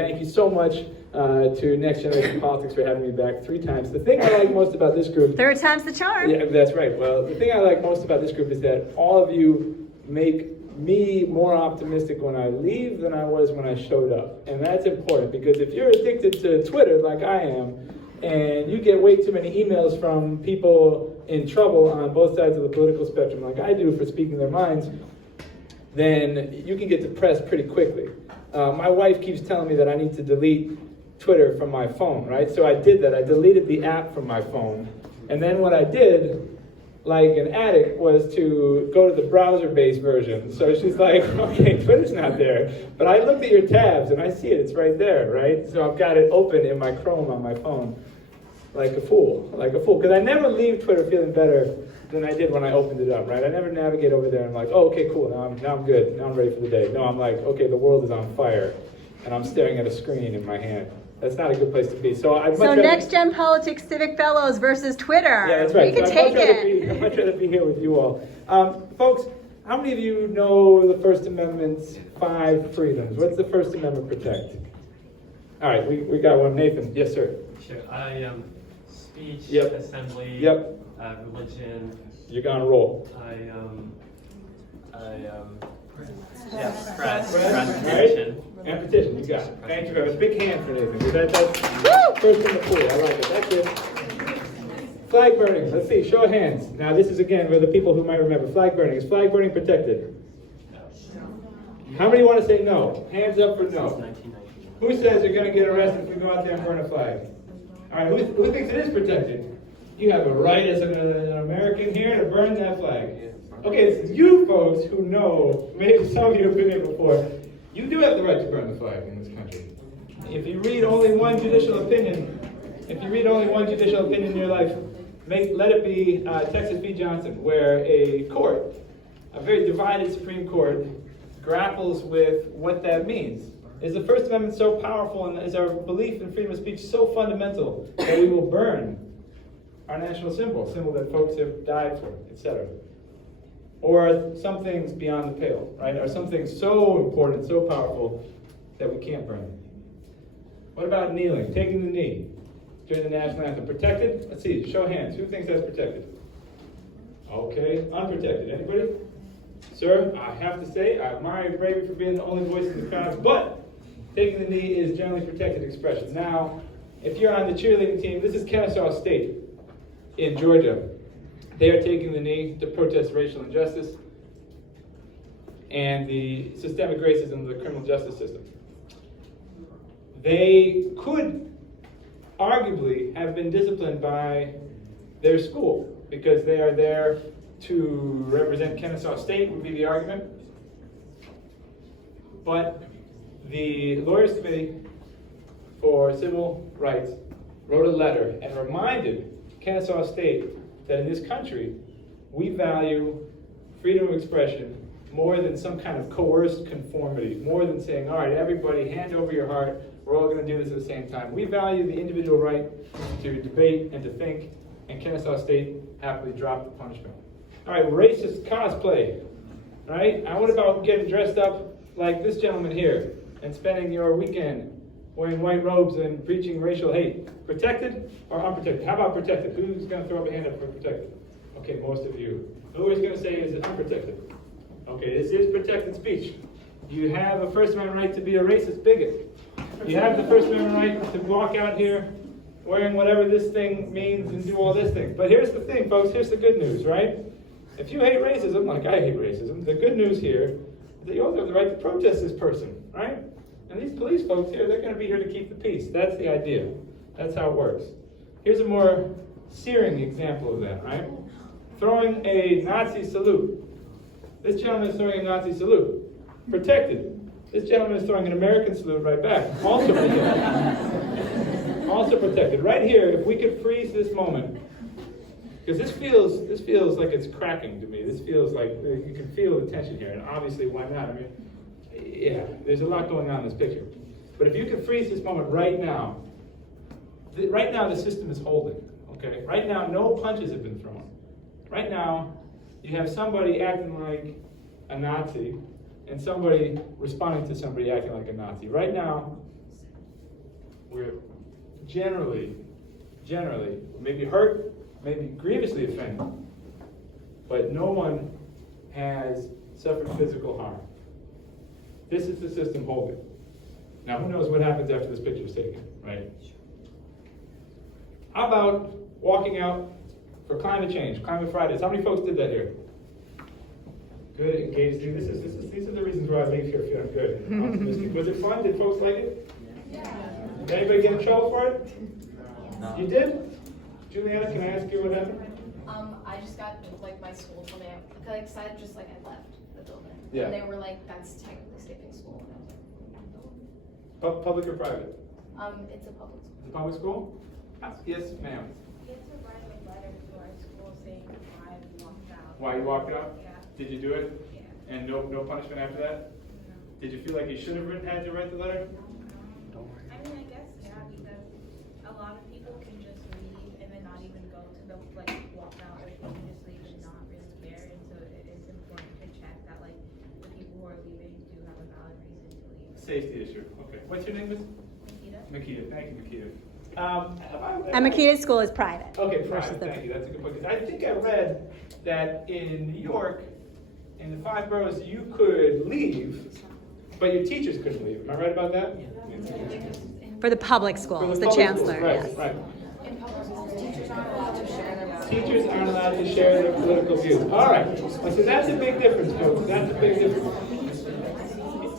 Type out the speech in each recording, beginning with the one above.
thank you so much to Next Generation Politics for having me back 3 times. The thing I like most about this group... Third time's the charm. Yeah, that's right. Well, the thing I like most about this group is that all of you make me more optimistic when I leave than I was when I showed up. And that's important, because if you're addicted to Twitter like I am, and you get way too many emails from people in trouble on both sides of the political spectrum like I do for speaking their minds, then you can get depressed pretty quickly. My wife keeps telling me that I need to delete Twitter from my phone, right? So I did that. I deleted the app from my phone. And then what I did, like an addict, was to go to the browser-based version. So she's like, okay, Twitter's not there. But I looked at your tabs and I see it. It's right there, right? So I've got it open in my Chrome on my phone. Like a fool. Because I never leave Twitter feeling better than I did when I opened it up, right? I never navigate over there and I'm like, oh, okay, cool, now I'm good. Now I'm ready for the day. No, I'm like, okay, the world is on fire. And I'm staring at a screen in my hand. That's not a good place to be. So Next Gen Politics Civic Fellows versus Twitter. Yeah, that's right. We can take it. I'd much rather be here with you all. Folks, how many of you know the First Amendment's 5 freedoms? What's the First Amendment protect? All right, we got one. Nathan, yes, sir. Sure. Speech, Yep. assembly, Yep. Religion. You're gonna roll. Press, petition. And petition, you got it. Thank you very much. Big hand for Nathan. That's first in the pool. I like it. That's it. Flag burning. Let's see. Show of hands. Now, this is again for the people who might remember. Flag burning. Is flag burning protected? How many want to say no? Hands up for no. Who says you're going to get arrested if we go out there and burn a flag? All right. Who thinks it is protected? You have a right as an American here to burn that flag. Okay, it's you folks who know, maybe some of you have been here before, you do have the right to burn the flag in this country. If you read only one judicial opinion in your life, let it be Texas v. Johnson, where a very divided Supreme Court, grapples with what that means. Is the First Amendment so powerful, and is our belief in freedom of speech so fundamental that we will burn our national symbol that folks have died for, etc.? Or are some things beyond the pale, right? Are some things so important, so powerful, that we can't burn them? What about kneeling, taking the knee during the national anthem? Protected? Let's see, show of hands. Who thinks that's protected? Okay, unprotected. Anybody? Sir, I have to say, I admire your bravery for being the only voice in the crowd, but taking the knee is generally protected expression. Now, if you're on the cheerleading team, this is Kennesaw State in Georgia. They are taking the knee to protest racial injustice and the systemic racism of the criminal justice system. They could arguably have been disciplined by their school because they are there to represent Kennesaw State, would be the argument. But the Lawyers Committee for Civil Rights wrote a letter and reminded Kennesaw State that in this country, we value freedom of expression more than some kind of coerced conformity, more than saying, all right, everybody hand over your heart, we're all going to do this at the same time. We value the individual right to debate and to think, and Kennesaw State happily dropped the punishment. All right, racist cosplay, right? What about getting dressed up like this gentleman here and spending your weekend wearing white robes and preaching racial hate? Protected or unprotected? How about protected? Who's going to throw up a hand up for protected? Okay, most of you. Who is going to say is it unprotected? Okay, this is protected speech. You have a First Amendment right to be a racist bigot. You have the First Amendment right to walk out here wearing whatever this thing means and do all this thing. But here's the thing, folks. Here's the good news, right? If you hate racism, like I hate racism, the good news here is that you also have the right to protest this person, right? And these police folks here, they're going to be here to keep the peace. That's the idea. That's how it works. Here's a more searing example of that, right? Throwing a Nazi salute. This gentleman is throwing a Nazi salute. Protected. This gentleman is throwing an American salute right back. Also protected. Also protected. Right here, if we could freeze this moment, because this feels like it's cracking to me. This feels like you can feel the tension here, and obviously, why not? I mean, yeah, there's a lot going on in this picture. But if you could freeze this moment right now the system is holding, okay? Right now, no punches have been thrown. Right now, you have somebody acting like a Nazi and somebody responding to somebody acting like a Nazi. Right now, we're generally, maybe hurt, maybe grievously offended, but no one has suffered physical harm. This is the system holding. Now, who knows what happens after this picture is taken, right? How about walking out for climate change, Climate Fridays? How many folks did that here? Good, engaged. These are the reasons why I leave here feeling good and optimistic. Was it fun? Did folks like it? Yeah. Did anybody get in trouble for it? No. You did? Juliana, can I ask you what happened? I just got, like, my school told me, I decided just, like, I left the building. Yeah. And they were like, that's technically skipping school. And I was like, Public or private? it's a public school. It's a public school? Yes, ma'am. He had to write a letter to our school saying why we walked out. Why you walked out? Yeah. Did you do it? Yeah. And no punishment after that? No. Did you feel like you should have had to write the letter? I mean, I guess, yeah, because a lot of people can just leave and then not even go to the, like, walk out, or they can just leave and not really care. And so it's important to check that, like, the people who are leaving do have a valid reason to leave. Safety issue. Okay. What's your name, Miss? Nikita? Makita. Thank you, Makita. And Makita's school is private. Okay, versus private. the- Thank you. That's a good point. 'Cause I think I read that in New York, in the 5 boroughs, you could leave, but your teachers couldn't leave. Am I right about that? For the public For schools, the public chancellor, schools, right, yes. right. In public schools, teachers aren't allowed to share their Teachers aren't allowed to share their political views. All right. Well, so that's a big difference, folks. That's a big difference.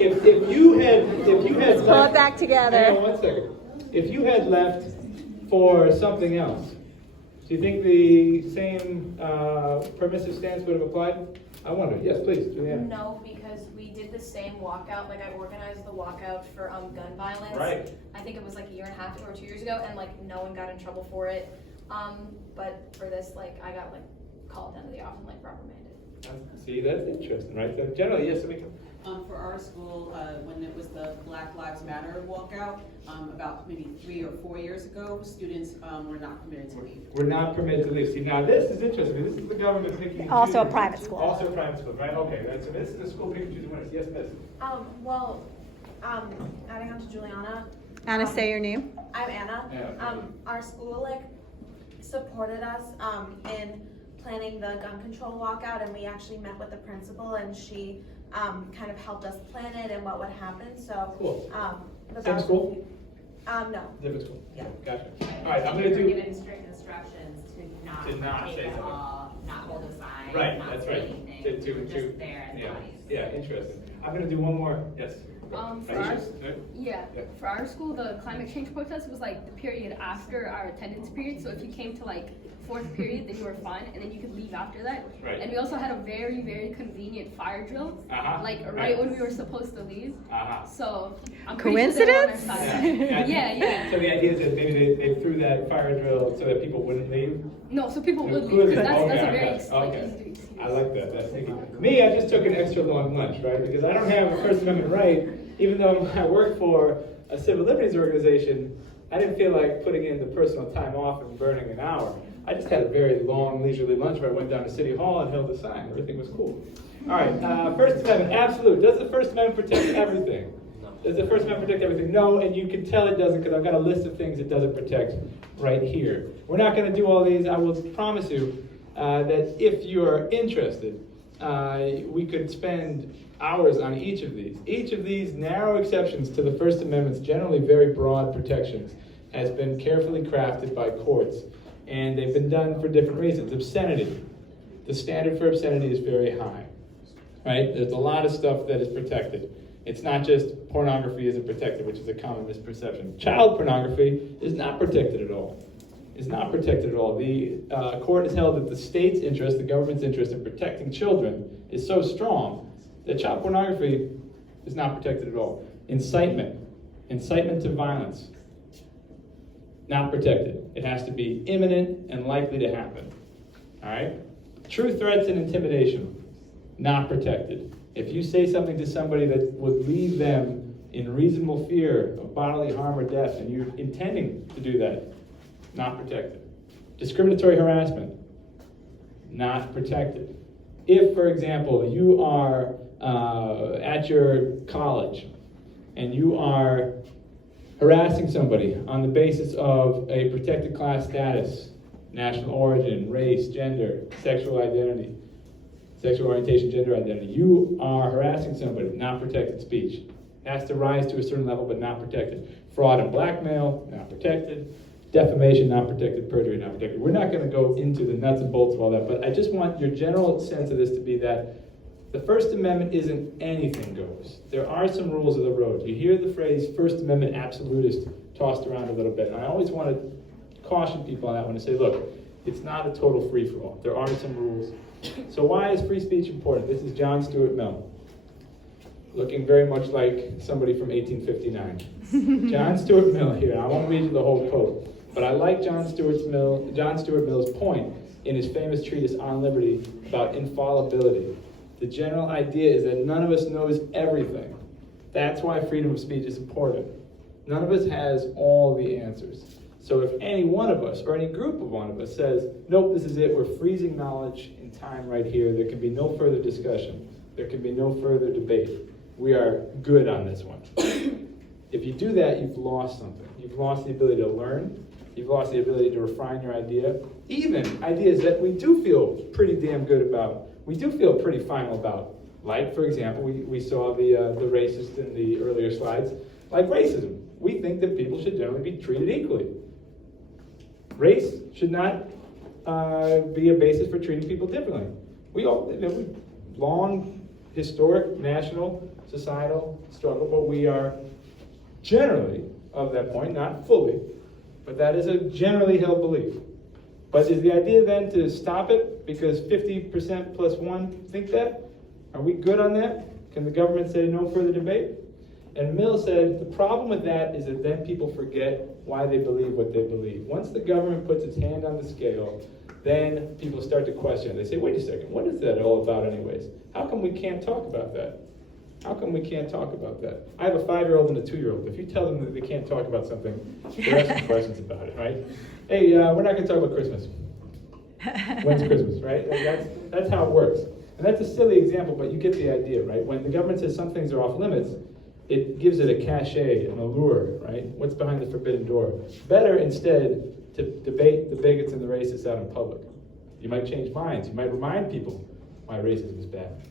If you had Pull it left, back together. hang on 1 second. If you had left for something else, do you think the same permissive stance would have applied? I wonder. Yes, please, Juliana. No, because we did the same walkout, like I organized the walkout for gun violence. Right. I think it was like a year and a half ago or 2 years ago, and like no one got in trouble for it. But for this, like I got like called into the office and like reprimanded. See, that's interesting, right? So generally, yes, we. For our school, when it was the Black Lives Matter walkout, about maybe 3 or 4 years ago, students were not permitted to leave. We're not permitted to leave. See, now this is interesting. This is the government picking and Also a choosing. private school. Also a private school, right? Okay, so this is the school picking and choosing winners. Yes, miss. Adding on to Juliana. Anna, say your name. I'm Anna. Yeah. Our school supported us in planning the gun control walkout, and we actually met with the principal, and she kind of helped us plan it and what would happen. So Cool. but Same that was- school? No. Different school? Yeah. Gotcha. All right, I'm gonna We were do. given strict instructions to not To not take say a something. call, not hold a sign, Right, not that's say right. anything. To- We were just there as yeah, bodies. yeah, interesting. I'm gonna do one more. Yes. For Aisha, ours, right? yeah, Yeah. for our school, the climate change protest was like the period after our attendance period. So if you came to like 4th period, then you were fine, and then you could leave after that. Right. And we also had a very, very convenient fire drill, Uh-huh. like Right. right when we were supposed to leave. Uh-huh. So I'm pretty sure they were on our Coincidence? side. Yeah. So the idea is that maybe they threw that fire drill so that people wouldn't leave? No, so people would leave, Included. because that's Okay, a very okay, like, okay. easy to excuse. I like that. That's thinking. Me, I just took an extra long lunch, right? Because I don't have a First Amendment right, even though I work for a civil liberties organization. I didn't feel like putting in the personal time off and burning an hour. I just had a very long, leisurely lunch where I went down to City Hall and held a sign. Everything was cool. All right, First Amendment, absolute. Does the First Amendment protect everything? Does the First Amendment protect everything? No, and you can tell it doesn't because I've got a list of things it doesn't protect right here. We're not going to do all these. I will promise you that if you're interested, we could spend hours on each of these. Each of these narrow exceptions to the First Amendment's generally very broad protections has been carefully crafted by courts, and they've been done for different reasons. Obscenity. The standard for obscenity is very high, right? There's a lot of stuff that is protected. It's not just pornography isn't protected, which is a common misperception. Child pornography is not protected at all. It's not protected at all. The court has held that the state's interest, the government's interest in protecting children is so strong that child pornography is not protected at all. Incitement to violence, not protected. It has to be imminent and likely to happen. All right? True threats and intimidation, not protected. If you say something to somebody that would leave them in reasonable fear of bodily harm or death, and you're intending to do that, not protected. Discriminatory harassment, not protected. If, for example, you are at your college and you are harassing somebody on the basis of a protected class status, national origin, race, gender, sexual identity, sexual orientation, gender identity. You are harassing somebody, not protected speech. It has to rise to a certain level, but not protected. Fraud and blackmail, not protected. Defamation, not protected. Perjury, not protected. We're not going to go into the nuts and bolts of all that, but I just want your general sense of this to be that the First Amendment isn't anything goes. There are some rules of the road. You hear the phrase First Amendment absolutist tossed around a little bit, and I always want to caution people on that one and say, look, it's not a total free-for-all. There are some rules. So why is free speech important? This is John Stuart Mill, looking very much like somebody from 1859. John Stuart Mill here. I won't read you the whole quote, but I like John Stuart Mill's point in his famous treatise on liberty about infallibility. The general idea is that none of us knows everything. That's why freedom of speech is important. None of us has all the answers. So if any one of us, or any group of one of us says, nope, this is it, we're freezing knowledge in time right here, there can be no further discussion, there can be no further debate, we are good on this one. If you do that, you've lost something. You've lost the ability to learn, you've lost the ability to refine your idea, even ideas that we do feel pretty damn good about, we do feel pretty final about. Like, for example, we saw the racist in the earlier slides, like racism. We think that people should generally be treated equally. Race should not be a basis for treating people differently. We all, long, historic, national, societal struggle, but we are generally of that point, not fully, but that is a generally held belief. But is the idea then to stop it because 50% plus one think that? Are we good on that? Can the government say no further debate? And Mill said the problem with that is that then people forget why they believe what they believe. Once the government puts its hand on the scale, then people start to question. They say, wait a second, what is that all about anyways? How come we can't talk about that? How come we can't talk about that? I have a 5-year-old and a 2-year-old. If you tell them that they can't talk about something, they'll have some questions about it, right? Hey, we're not going to talk about Christmas. When's Christmas, right? That's how it works. And that's a silly example, but you get the idea, right? When the government says some things are off limits, it gives it a cachet, an allure, right? What's behind the forbidden door? Better instead to debate the bigots and the racists out in public. You might change minds. You might remind people why racism is bad.